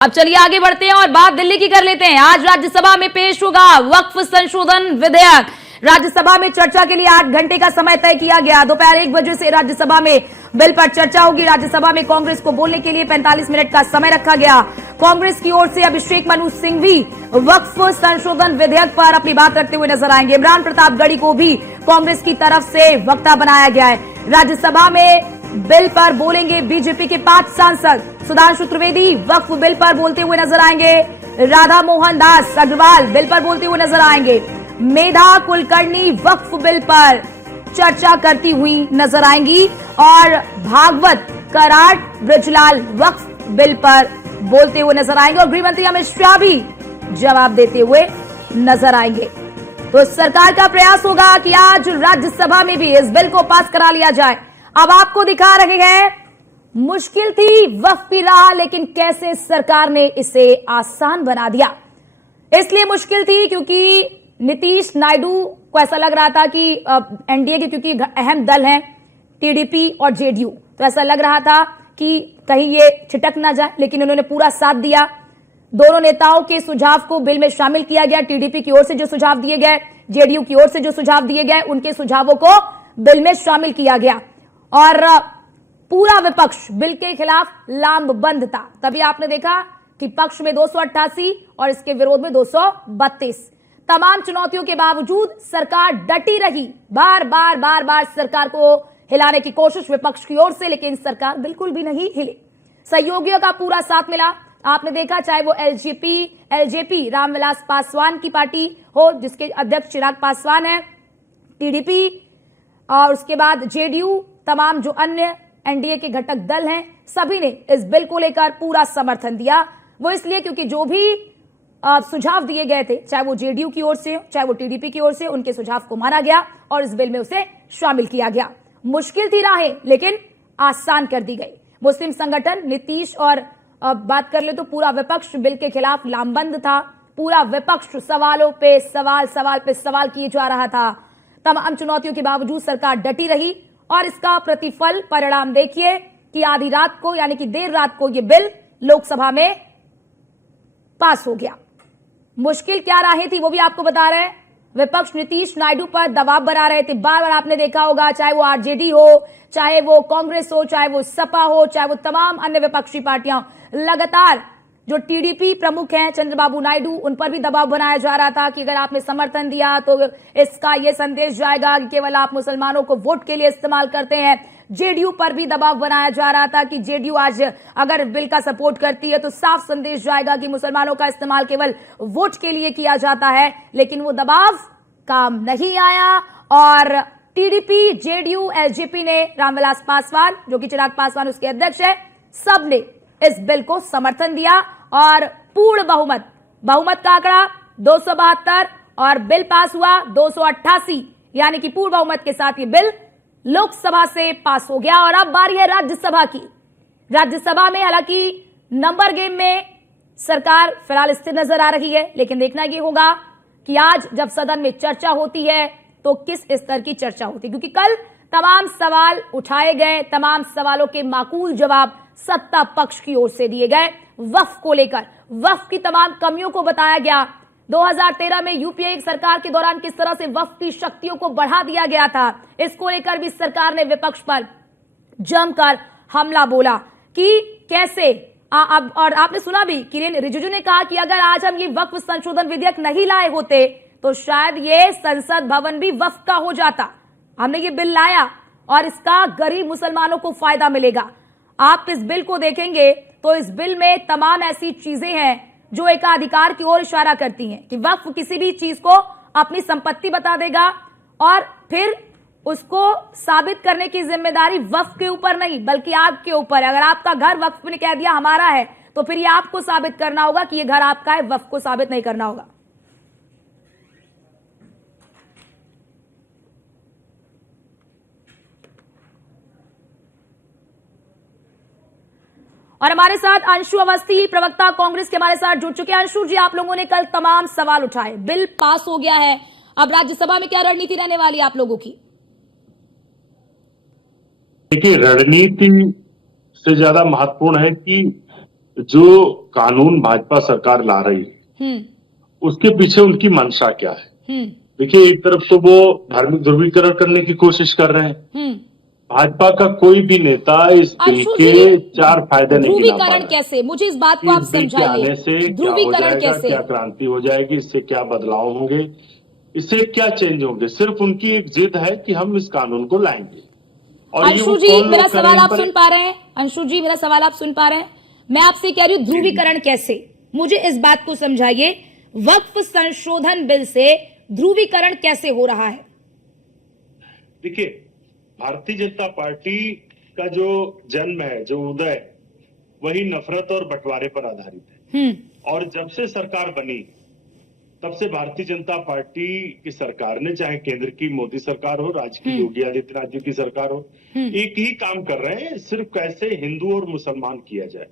अब चलिए आगे बढ़ते हैं और बात दिल्ली की कर लेते हैं। आज राज्यसभा में पेश होगा वक्फ संशोधन विधेयक। राज्यसभा में चर्चा के लिए 8 घंटे का समय तय किया गया। दोपहर 1 बजे से राज्यसभा में बिल पर चर्चा होगी। राज्यसभा में कांग्रेस को बोलने के लिए 45 मिनट का समय रखा गया। कांग्रेस की ओर से अभिषेक मनु सिंघवी वक्फ संशोधन विधेयक पर अपनी बात रखते हुए नजर आएंगे। इमरान प्रतापगढ़ी को भी कांग्रेस की तरफ से वक्ता बनाया गया है। राज्यसभा में बिल पर बोलेंगे बीजेपी के 5 सांसद। सुधांशु त्रिवेदी वक्फ बिल पर बोलते हुए नजर आएंगे। राधा मोहन दास अग्रवाल बिल पर बोलते हुए नजर आएंगे। मेधा कुलकर्णी वक्फ बिल पर चर्चा करती हुई नजर आएंगी और भागवत कराट ब्रजलाल वक्फ बिल पर बोलते हुए नजर आएंगे और गृहमंत्री अमित शाह भी जवाब देते हुए नजर आएंगे। तो सरकार का प्रयास होगा कि आज राज्यसभा में भी इस बिल को पास करा लिया जाए। अब आपको दिखा रहे हैं, मुश्किल थी वक्फ की राह, लेकिन कैसे सरकार ने इसे आसान बना दिया। इसलिए मुश्किल थी क्योंकि नीतीश नायडू को ऐसा लग रहा था कि एनडीए के क्योंकि अहम दल हैं टीडीपी और जेडीयू, तो ऐसा लग रहा था कि कहीं ये छिटक ना जाए, लेकिन उन्होंने पूरा साथ दिया। दोनों नेताओं के सुझाव को बिल में शामिल किया गया। टीडीपी की ओर से जो सुझाव दिए गए, जेडीयू की ओर से जो सुझाव दिए गए, उनके सुझावों को बिल में शामिल किया गया और पूरा विपक्ष बिल के खिलाफ लामबंद था। तभी आपने देखा कि पक्ष में 288 और इसके विरोध में 232। तमाम चुनौतियों के बावजूद सरकार डटी रही। बार बार सरकार को हिलाने की कोशिश विपक्ष की ओर से, लेकिन सरकार बिल्कुल भी नहीं हिली। सहयोगियों का पूरा साथ मिला। आपने देखा, चाहे वो एलजेपी रामविलास पासवान की पार्टी हो, जिसके अध्यक्ष चिराग पासवान है, टीडीपी और उसके बाद जेडीयू, तमाम जो अन्य एनडीए के घटक दल हैं, सभी ने इस बिल को लेकर पूरा समर्थन दिया। वो इसलिए क्योंकि जो भी सुझाव दिए गए थे, चाहे वो जेडीयू की ओर से चाहे वो टीडीपी की ओर से, उनके सुझाव को माना गया और इस बिल में उसे शामिल किया गया। मुश्किल थी राहें, लेकिन आसान कर दी गई। मुस्लिम संगठन नीतीश और बात कर ले तो पूरा विपक्ष बिल के खिलाफ लामबंद था। पूरा विपक्ष सवालों पे सवाल किए जा रहा था। तमाम चुनौतियों के बावजूद सरकार डटी रही और इसका प्रतिफल परिणाम देखिए कि आधी रात को, यानी कि देर रात को, यह बिल लोकसभा में पास हो गया। मुश्किल क्या राहें थी वो भी आपको बता रहे हैं। विपक्ष नीतीश नायडू पर दबाव बना रहे थे। बार बार आपने देखा होगा, चाहे वो आरजेडी हो, चाहे वो कांग्रेस हो, चाहे वो सपा हो, चाहे वो तमाम अन्य विपक्षी पार्टियां, लगातार जो टीडीपी प्रमुख हैं चंद्रबाबू नायडू, उन पर भी दबाव बनाया जा रहा था कि अगर आपने समर्थन दिया तो इसका यह संदेश जाएगा कि केवल आप मुसलमानों को वोट के लिए इस्तेमाल करते हैं। जेडीयू पर भी दबाव बनाया जा रहा था कि जेडीयू आज अगर बिल का सपोर्ट करती है तो साफ संदेश जाएगा कि मुसलमानों का इस्तेमाल केवल वोट के लिए किया जाता है। लेकिन वो दबाव काम नहीं आया और टीडीपी, जेडीयू, एलजेपी ने, रामविलास पासवान जो कि चिराग पासवान उसके अध्यक्ष है, सब ने इस बिल को समर्थन दिया और पूर्ण बहुमत का आंकड़ा 272 और बिल पास हुआ 288, यानी कि पूर्ण बहुमत के साथ ये बिल लोकसभा से पास हो गया। और अब बारी है राज्यसभा की। राज्यसभा में हालांकि नंबर गेम में सरकार फिलहाल स्थिर नजर आ रही है, लेकिन देखना यह होगा कि आज जब सदन में चर्चा होती है तो किस स्तर की चर्चा होती है, क्योंकि कल तमाम सवाल उठाए गए, तमाम सवालों के माकूल जवाब सत्ता पक्ष की ओर से दिए गए। वक्फ को लेकर वक्फ की तमाम कमियों को बताया गया। 2013 में यूपीए सरकार के दौरान किस तरह से वक्फ की शक्तियों को बढ़ा दिया गया था, इसको लेकर भी सरकार ने विपक्ष पर जमकर हमला बोला कि कैसे और आपने सुना भी, किरेन रिजिजू ने कहा कि अगर आज हम ये वक्फ संशोधन विधेयक नहीं लाए होते तो शायद ये संसद भवन भी वक्फ का हो जाता। हमने ये बिल लाया और इसका गरीब मुसलमानों को फायदा मिलेगा। आप इस बिल को देखेंगे तो इस बिल में तमाम ऐसी चीजें हैं जो एक अधिकार की ओर इशारा करती हैं कि वक्फ किसी भी चीज को अपनी संपत्ति बता देगा और फिर उसको साबित करने की जिम्मेदारी वक्फ के ऊपर नहीं बल्कि आपके ऊपर है। अगर आपका घर वक्फ ने कह दिया हमारा है तो फिर ये आपको साबित करना होगा कि ये घर आपका है, वक्फ को साबित नहीं करना होगा। और हमारे साथ अंशु अवस्थी, प्रवक्ता कांग्रेस के, हमारे साथ जुड़ चुके हैं। अंशु जी, आप लोगों ने कल तमाम सवाल उठाए, बिल पास हो गया है, अब राज्यसभा में क्या रणनीति रहने वाली है आप लोगों की? देखिए, रणनीति से ज्यादा महत्वपूर्ण है कि जो कानून भाजपा सरकार ला रही है उसके पीछे उनकी मंशा क्या है। देखिए, एक तरफ तो वो धार्मिक ध्रुवीकरण करने की कोशिश कर रहे हैं। भाजपा का कोई भी नेता इस बिल अंशु के जी, 4 फायदे नहीं गिना पा ध्रुवीकरण रहा है। कैसे, मुझे इस बात को आप इस बिल के समझाइए। आने से क्या हो ध्रुवीकरण जाएगा, कैसे? क्या क्रांति हो जाएगी, इससे क्या बदलाव होंगे, इससे क्या चेंज होंगे। सिर्फ उनकी एक जिद है कि हम इस कानून को लाएंगे। और ये अंशु वो जी, कौन मेरा लोग कर रहे सवाल हैं आप सुन पा रहे हैं? अंशु जी, मेरा सवाल आप सुन पा रहे हैं? मैं आपसे कह रही हूं ध्रुवीकरण कैसे, मुझे इस बात को समझाइए। वक्फ संशोधन बिल से ध्रुवीकरण कैसे हो रहा है? देखिए, भारतीय जनता पार्टी का जो जन्म है, जो उदय, वही नफरत और बंटवारे पर आधारित है। और जब से सरकार बनी तब से भारतीय जनता पार्टी की सरकार ने, चाहे केंद्र की मोदी सरकार हो, राज्य की योगी आदित्यनाथ जी की सरकार हो, एक ही काम कर रहे हैं, सिर्फ कैसे हिंदू और मुसलमान किया जाए।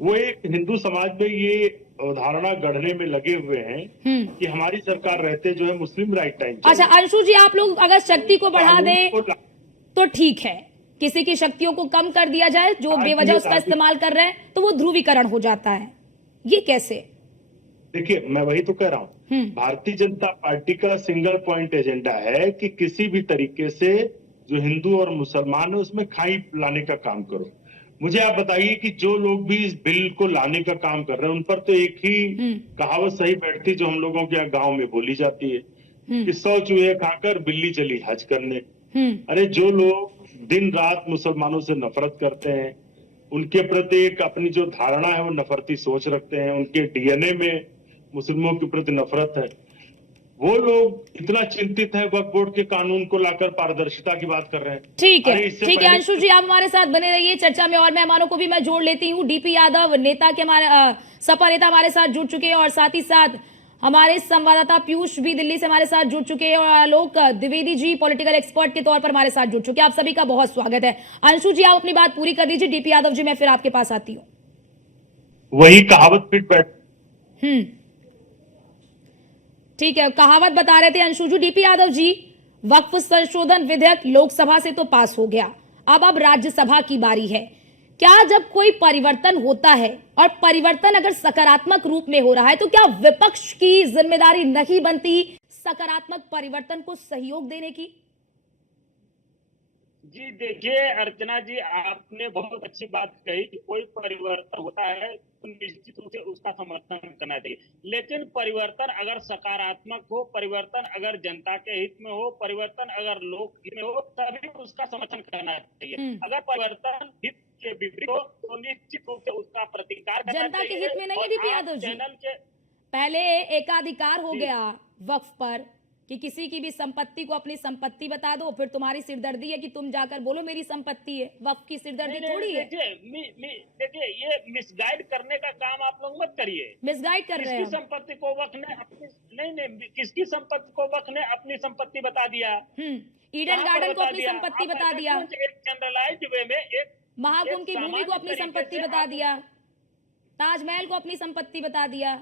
वो एक हिंदू समाज में ये धारणा गढ़ने में लगे हुए हैं कि हमारी सरकार रहते जो है मुस्लिम राइट टाइम। अच्छा अंशु जी, आप लोग अगर शक्ति को बढ़ा दें तो ठीक है, किसी की शक्तियों को कम कर दिया जाए जो बेवजह उसका इस्तेमाल कर रहे हैं तो वो ध्रुवीकरण हो जाता है, ये कैसे? देखिए, मैं वही तो कह रहा हूँ, भारतीय जनता पार्टी का सिंगल पॉइंट एजेंडा है कि किसी भी तरीके से जो हिंदू और मुसलमान है उसमें खाई लाने का काम करो। मुझे आप बताइए कि जो लोग भी इस बिल को लाने का काम कर रहे हैं उन पर तो एक ही कहावत सही बैठती जो हम लोगों के यहाँ गाँव में बोली जाती है कि 100 चूहे खाकर बिल्ली चली हज करने। अरे, जो लोग दिन रात मुसलमानों से नफरत करते हैं, उनके प्रति एक अपनी जो धारणा है वो नफरती सोच रखते हैं, उनके डीएनए में मुस्लिमों के प्रति नफरत है, वो लोग इतना चिंतित है वक्फ बोर्ड के कानून को लाकर पारदर्शिता की बात कर रहे हैं। ठीक है, ठीक है अंशु जी, आप हमारे साथ बने रहिए चर्चा में और मेहमानों को भी मैं जोड़ लेती हूँ। डीपी यादव नेता के हमारे सपा नेता हमारे साथ जुड़ चुके हैं और साथ ही साथ हमारे संवाददाता पीयूष भी दिल्ली से हमारे साथ जुड़ चुके हैं और आलोक द्विवेदी जी पॉलिटिकल एक्सपर्ट के तौर पर हमारे साथ जुड़ चुके हैं। आप सभी का बहुत स्वागत है। अंशु जी, आप अपनी बात पूरी कर दीजिए। डीपी यादव जी, मैं फिर आपके पास आती हूँ। वही कहावत फिट बैठ ठीक है, कहावत बता रहे थे अंशु जी। डीपी यादव जी, वक्फ संशोधन विधेयक लोकसभा से तो पास हो गया, अब राज्यसभा की बारी है। क्या जब कोई परिवर्तन होता है और परिवर्तन अगर सकारात्मक रूप में हो रहा है तो क्या विपक्ष की जिम्मेदारी नहीं बनती सकारात्मक परिवर्तन को सहयोग देने की? जी देखिए अर्चना जी, आपने बहुत अच्छी बात कही कि कोई परिवर्तन होता है तो निश्चित रूप से उसका समर्थन करना चाहिए, लेकिन परिवर्तन अगर सकारात्मक हो, परिवर्तन अगर जनता के हित में हो, परिवर्तन अगर लोक हित में हो, तभी उसका समर्थन करना चाहिए। अगर परिवर्तन हित के विपरीत हो तो निश्चित रूप से उसका प्रतिकार करना जनता चाहिए। के हित में नहीं है डीपी यादव जी, चैनल के पहले एकाधिकार हो गया वक्फ पर कि किसी की भी संपत्ति को अपनी संपत्ति बता दो, फिर तुम्हारी सिरदर्दी है कि तुम जाकर बोलो मेरी संपत्ति है। वक्फ की सिरदर्दी थोड़ी है। देखिए ये मिसगाइड करने का काम आप लोग मत करिए। मिसगाइड कर रहे हैं। किसकी संपत्ति को वक्फ ने अपनी नहीं किसकी संपत्ति को वक्फ ने अपनी संपत्ति बता दिया? ईडन गार्डन को अपनी संपत्ति बता दिया, एक जनरलाइज्ड वे में एक महाकुंभ की भूमि को अपनी संपत्ति बता दिया, ताजमहल को अपनी संपत्ति बता दिया।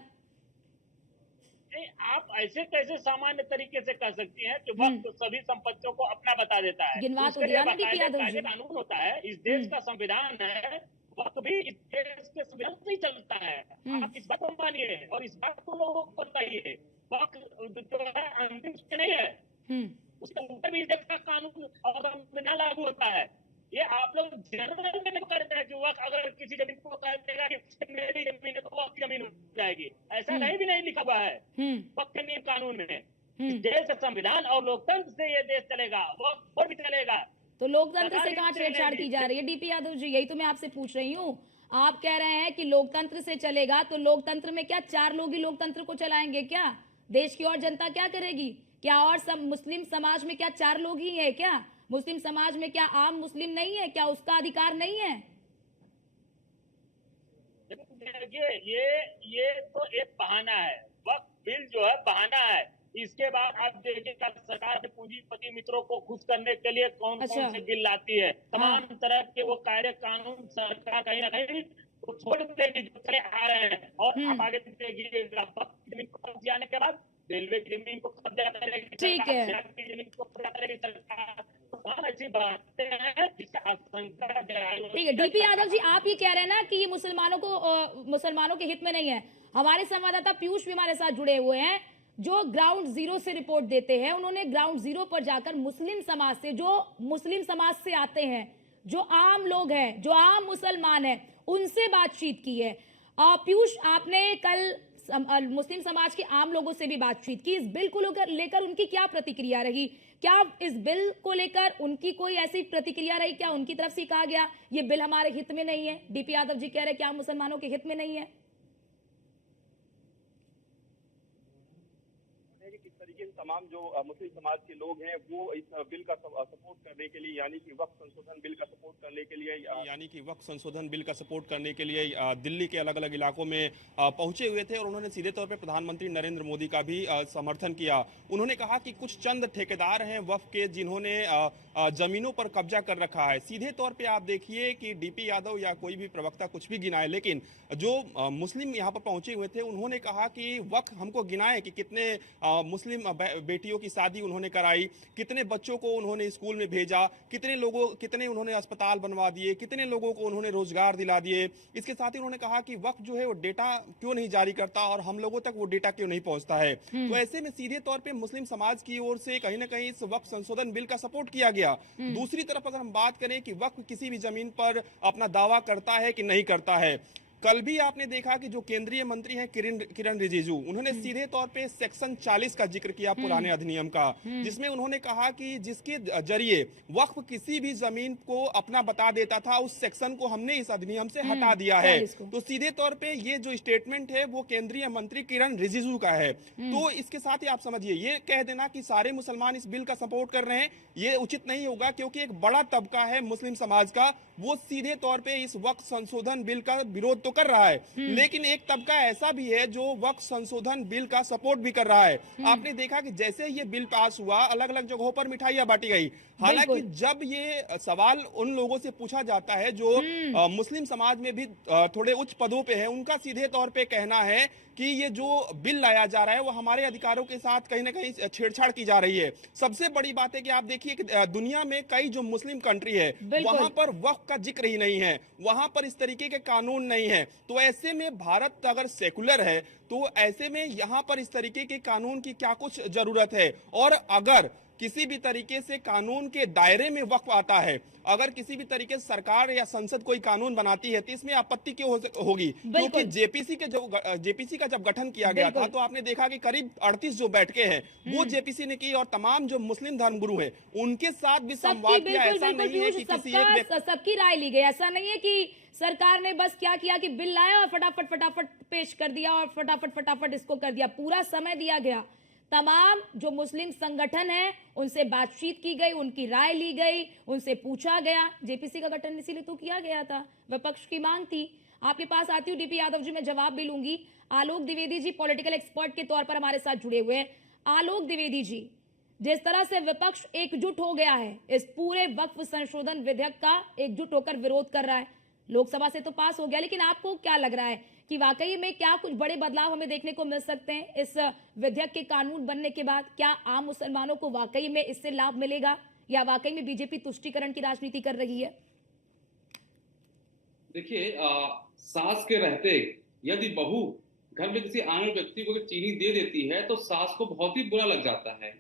आप ऐसे कैसे सामान्य तरीके से कह सकती हैं कि वक्त सभी संपत्तियों को अपना बता देता है? गिनवा तो दिया ना डीपी यादव जी। कानून होता है, इस देश का संविधान है, वक्त भी इस देश के संविधान से ही चलता है। आप इस बात को मानिए और इस बात को लोगों को बताइए। वक्त जो है अंतिम नहीं है, उसके ऊपर भी इस देश का कानून और संविधान लागू होता है। ये आप लोग जनरल में करते हैं कि वक्त अगर किसी जमीन को कह देगा कि मेरी जमीन है तो वक्त की जमीन हो जाएगी, ऐसा कहीं भी नहीं लिखा हुआ है वक्त के नियम कानून में। देश का संविधान और लोकतंत्र से ये देश चलेगा, वक्त और भी चलेगा। तो लोकतंत्र से कहाँ छेड़छाड़ की जा रही है डीपी यादव जी? यही तो मैं आपसे पूछ रही हूँ। आप कह रहे हैं कि लोकतंत्र से चलेगा, तो लोकतंत्र में क्या 4 लोग ही लोकतंत्र को चलाएंगे क्या? देश की और जनता क्या करेगी? क्या और मुस्लिम समाज में क्या 4 लोग ही है क्या? मुस्लिम समाज में क्या आम मुस्लिम नहीं है क्या? उसका अधिकार नहीं है? देखिए ये तो एक बहाना है, वक्त बिल जो है बहाना है। इसके बाद आप देखिए सरकार पूंजीपति मित्रों को खुश करने के लिए कौन कौन से बिल लाती है। तमाम तरह के वो कायदे कानून सरकार कहीं ना कहीं तो छोड़ देगी जो चले आ रहे हैं। और आप आगे देखिए जमीन को कब्जा आने के बाद रेलवे की जमीन को कब्जा करेगी, ठीक है, जमीन को कब्जा करेगी सरकार, तमाम ऐसी बातें हैं जिससे आशंका जायज ठीक है, डीपी यादव जी, आप ये कह रहे हैं ना कि ये मुसलमानों के हित में नहीं है। हमारे संवाददाता पीयूष भी हमारे साथ जुड़े हुए हैं, जो ग्राउंड जीरो से रिपोर्ट देते हैं। उन्होंने ग्राउंड जीरो पर जाकर मुस्लिम समाज से, जो मुस्लिम समाज से आते हैं, जो आम लोग हैं, जो आम मुसलमान हैं, उनसे बातचीत की है। पीयूष, आपने कल मुस्लिम समाज के आम लोगों से भी बातचीत की। इस बिल को लेकर उनकी क्या प्रतिक्रिया रही? क्या इस बिल को लेकर उनकी कोई ऐसी प्रतिक्रिया रही? क्या उनकी तरफ से कहा गया ये बिल हमारे हित में नहीं है? डीपी यादव जी कह रहे हैं क्या मुसलमानों के हित में नहीं है? किस तरीके से तमाम जो मुस्लिम समाज के लोग हैं वो इस बिल का सपोर्ट करने के लिए, यानी कि वक्फ संशोधन बिल का सपोर्ट करने के लिए दिल्ली के अलग अलग इलाकों में पहुंचे हुए थे और उन्होंने सीधे तौर पे प्रधानमंत्री नरेंद्र मोदी का भी समर्थन किया। उन्होंने कहा कि कुछ चंद ठेकेदार हैं वक्फ के जिन्होंने जमीनों पर कब्जा कर रखा है। सीधे तौर पे आप देखिए कि डीपी यादव या कोई भी प्रवक्ता कुछ भी गिनाए, लेकिन जो मुस्लिम यहाँ पर पहुंचे हुए थे उन्होंने कहा कि वक्फ हमको गिनाए कि कितने मुस्लिम बेटियों की शादी उन्होंने कराई, कितने बच्चों को उन्होंने स्कूल में भेजा, कितने उन्होंने अस्पताल बनवा दिए, कितने लोगों को उन्होंने रोजगार दिला दिए। इसके साथ ही उन्होंने कहा कि वक्फ जो है वो डेटा क्यों नहीं जारी करता और हम लोगों तक वो डेटा क्यों नहीं पहुंचता है। तो ऐसे में सीधे तौर पे मुस्लिम समाज की ओर से कहीं ना कहीं इस वक्फ संशोधन बिल का सपोर्ट किया गया। दूसरी तरफ अगर हम बात करें कि वक्फ किसी भी जमीन पर अपना दावा करता है कि नहीं करता है, कल भी आपने देखा कि जो केंद्रीय मंत्री हैं किरण रिजिजू, उन्होंने सीधे तौर पे सेक्शन 40 का जिक्र किया पुराने अधिनियम का, जिसमें उन्होंने कहा कि जिसके जरिए वक्फ किसी भी जमीन को अपना बता देता था, उस सेक्शन को हमने इस अधिनियम से हटा दिया है। तो सीधे तौर पे ये जो स्टेटमेंट है वो केंद्रीय मंत्री किरण रिजिजू का है। तो इसके साथ ही आप समझिए, ये कह देना कि सारे मुसलमान इस बिल का सपोर्ट कर रहे हैं, ये उचित नहीं होगा, क्योंकि एक बड़ा तबका है मुस्लिम समाज का, वो सीधे तौर पे इस वक्फ संशोधन बिल का विरोध तो कर रहा है, लेकिन एक तबका ऐसा भी है जो वक्फ संशोधन बिल का सपोर्ट भी कर रहा है। आपने देखा कि जैसे ये बिल पास हुआ, अलग अलग जगहों पर मिठाइयां बांटी गई। हालांकि जब ये सवाल उन लोगों से पूछा जाता है जो मुस्लिम समाज में भी थोड़े उच्च पदों पे है, उनका सीधे तौर पे कहना है कि ये जो बिल लाया जा रहा है वो हमारे अधिकारों के साथ कहीं ना कहीं छेड़छाड़ की जा रही है। सबसे बड़ी बात है कि आप देखिए कि दुनिया में कई जो मुस्लिम कंट्री है वहां पर वक्फ का जिक्र ही नहीं है, वहां पर इस तरीके के कानून नहीं है। तो ऐसे में भारत अगर सेकुलर है तो ऐसे में यहां पर इस तरीके के कानून की क्या कुछ जरूरत है? और अगर किसी भी तरीके से कानून के दायरे में वक्फ आता है, अगर किसी भी तरीके से सरकार या संसद कोई कानून बनाती है तो इसमें आपत्ति क्यों होगी? क्योंकि जेपीसी का जब गठन किया गया था तो आपने देखा कि करीब 38 जो बैठकें हैं वो जेपीसी ने की और तमाम जो मुस्लिम धर्मगुरु हैं उनके साथ भी संवाद किया। ऐसा नहीं है कि किसी एक सबकी राय ली गई, ऐसा नहीं है कि सरकार ने बस क्या किया कि बिल लाया और फटाफट पेश कर दिया और फटाफट इसको कर दिया। पूरा समय दिया गया, तमाम जो मुस्लिम संगठन है उनसे बातचीत की गई, उनकी राय ली गई, उनसे पूछा गया। जेपीसी का गठन इसीलिए तो किया गया था, विपक्ष की मांग थी। आपके पास आती हूँ डीपी यादव जी, मैं जवाब भी लूंगी। आलोक द्विवेदी जी पॉलिटिकल एक्सपर्ट के तौर पर हमारे साथ जुड़े हुए हैं। आलोक द्विवेदी जी, जिस तरह से विपक्ष एकजुट हो गया है इस पूरे वक्फ संशोधन विधेयक का, एकजुट होकर विरोध कर रहा है, लोकसभा से तो पास हो गया, लेकिन आपको क्या लग रहा है कि वाकई में क्या कुछ बड़े बदलाव हमें देखने को मिल सकते हैं इस विधेयक के कानून बनने के बाद? क्या आम मुसलमानों को वाकई में इससे लाभ मिलेगा या वाकई में बीजेपी तुष्टीकरण की राजनीति कर रही है? देखिए, सास के रहते यदि बहू घर में किसी आम व्यक्ति को चीनी दे देती है तो सास को बहुत ही बुरा लग जाता है।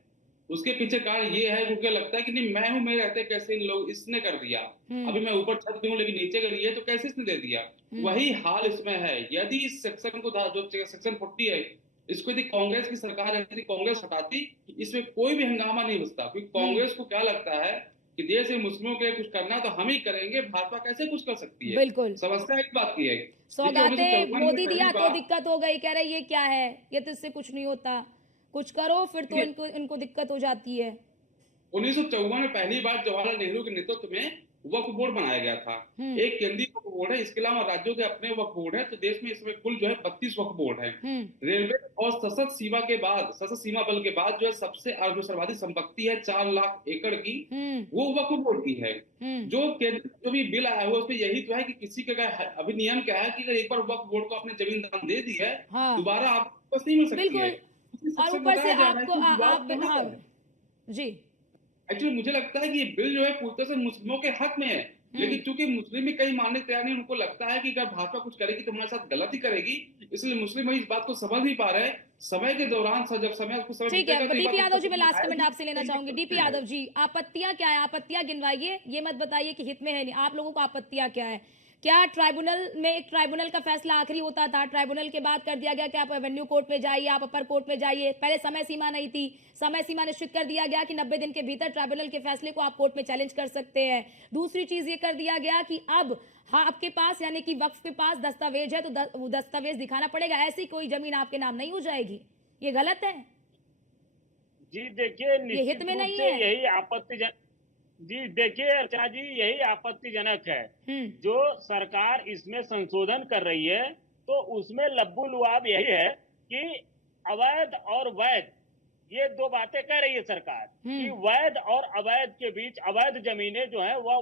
उसके पीछे कारण ये है, क्योंकि लगता है कि नहीं मैं हूं, मेरे रहते कैसे इन लोग इसने कर दिया, अभी मैं ऊपर छत पे हूं लेकिन नीचे के लिए तो कैसे इसने दे दिया। वही हाल इसमें है। यदि इस सेक्शन को जो सेक्शन 40 है इसको यदि कांग्रेस की सरकार यदि कांग्रेस हटाती, इसमें कोई भी हंगामा नहीं बचता, क्योंकि कांग्रेस को क्या लगता है कि देश में मुस्लिमों के कुछ करना तो हम ही करेंगे, भाजपा कैसे कुछ कर सकती है। बिल्कुल समस्या एक बात की है, सौगातें मोदी दिया तो दिक्कत हो गई, कह रहे ये क्या है, ये तो इससे कुछ नहीं होता, कुछ करो फिर तो इनको दिक्कत हो जाती है। 1954 में पहली बार जवाहरलाल नेहरू के नेतृत्व में वक्फ बोर्ड बनाया गया था। एक केंद्रीय वक्फ बोर्ड है, इसके अलावा राज्यों के अपने वक्फ बोर्ड है। तो देश में इसमें कुल जो है 32 वक्फ बोर्ड है। रेलवे और सशस्त्र सीमा बल के बाद जो है सबसे जो सर्वाधिक संपत्ति है 4 लाख एकड़ की, वो वक्फ बोर्ड की है। जो भी बिल आया हुआ उसमें यही तो है कि किसी का अभी नियम क्या है कि अगर एक बार वक्फ बोर्ड को आपने जमीन दान दे दी है, दोबारा आपको नहीं मिल सकती है। और ऊपर से आपको जी एक्चुअली मुझे लगता है कि ये बिल जो है पूरी तरह से मुस्लिमों के हक में है, लेकिन चूंकि मुस्लिम भी कई मानने तैयार नहीं, उनको लगता है कि अगर भाजपा कुछ करेगी तो हमारे साथ गलत ही करेगी, इसलिए मुस्लिम भाई इस बात को समझ नहीं पा रहे। समय के दौरान जब समय उसको समय ठीक है, बीतेगा तो ये डीपी बात यादव जी, उनको मैं लास्ट समझ कमेंट में आपसे लेना आएगी। चाहूंगी। डीपी यादव जी, आपत्तियां क्या है? आपत्तियां गिनवाइए, ये मत बताइए कि हित में है नहीं। आप लोगों को आपत्तियां क्या है? क्या ट्राइब्यूनल में एक ट्राइब्यूनल का फैसला आखिरी होता था, ट्राइब्यूनल के बाद कर दिया गया कि आप एवेन्यू कोर्ट में जाइए, आप अपर कोर्ट में जाइए। पहले समय सीमा नहीं थी, समय सीमा निश्चित कर दिया गया कि 90 दिन के भीतर ट्राइब्यूनल के फैसले को आप कोर्ट में चैलेंज कर सकते हैं। दूसरी चीज ये कर दिया गया कि अब हाँ, आपके पास यानी कि वक्फ के पास दस्तावेज है तो वो दस्तावेज दिखाना पड़ेगा, ऐसी कोई जमीन आपके नाम नहीं हो जाएगी। ये गलत है, जी देखिए, ये हित निश्चित में रूप नहीं से है। यही आपत्तिजनक, जी देखिए अर्चना जी, यही आपत्तिजनक है। हम्म, जो सरकार इसमें संशोधन कर रही है, तो उसमें लब्बू लुआब यही है कि अवैध और वैध, ये दो बातें कह रही है सरकार कि वैध और अवैध के बीच अवैध जमीनें जो है वह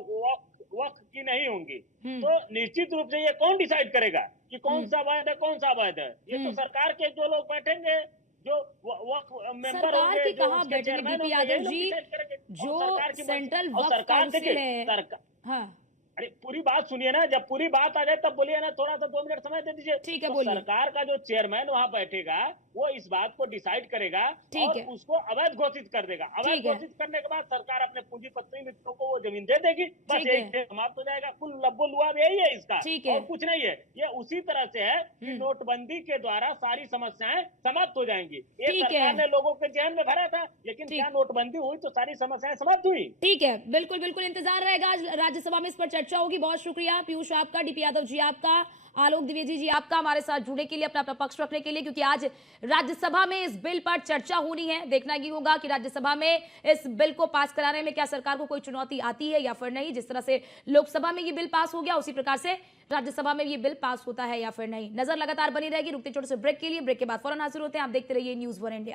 वक्फ की नहीं होंगी। तो निश्चित रूप से ये कौन डिसाइड करेगा कि कौन सा वैध है, कौन सा अवैध है? ये तो सरकार के जो लोग बैठेंगे, जो वक्फ मेंबर सरकार होंगे, की जो कहाँ उसके बैठेंगे चेयरमैन डीपी होंगे, यादव यही लोग जी? डिसाइड करेंगे। और जो सरकार की मर्जी, सेंट्रल और वक्फ सरकार काउंसिल देखिए, है, सरकार, हाँ अरे पूरी बात सुनिए ना, जब पूरी बात आ जाए तब बोलिए ना, थोड़ा सा 2 मिनट समय दे दीजिए। ठीक है, तो बोलिए। सरकार का जो चेयरमैन वहां बैठेगा, वो इस बात को डिसाइड करेगा ठीक और है, उसको अवैध घोषित कर देगा। अवैध ठीक है, घोषित करने के बाद सरकार अपने पूंजीपति मित्रों को वो जमीन दे देगी, बस ठीक यही है, खेल समाप्त हो जाएगा। कुल लब्बो लुआब यही है इसका, ठीक है। और कुछ नहीं है। ये उसी तरह से है कि नोटबंदी के द्वारा सारी समस्याएं समाप्त हो जाएंगी। ये ठीक है, सरकार ने लोगों के जहन में भरा था, लेकिन क्या ठीक, नोटबंदी हुई तो सारी समस्याएं समाप्त हुई? ठीक है, बिल्कुल बिल्कुल इंतजार रहेगा। आज राज्यसभा में इस पर चर्चा होगी। बहुत शुक्रिया पीयूष आपका, डीपी यादव जी आपका, आलोक द्विवेदी जी आपका हमारे साथ जुड़ने के लिए, अपना अपना पक्ष रखने के लिए, क्योंकि आज राज्यसभा में इस बिल पर चर्चा होनी है। देखना ये होगा कि राज्यसभा में इस बिल को पास कराने में क्या सरकार को कोई चुनौती आती है या फिर नहीं। जिस तरह से लोकसभा में ये बिल पास हो गया, उसी प्रकार से राज्यसभा में ये बिल पास होता है या फिर नहीं। नजर लगातार बनी रहेगी। रुकते छोटे से ब्रेक के लिए, ब्रेक के बाद फौरन हाजिर होते हैं। आप देखते रहिए न्यूज़ 1 इंडिया।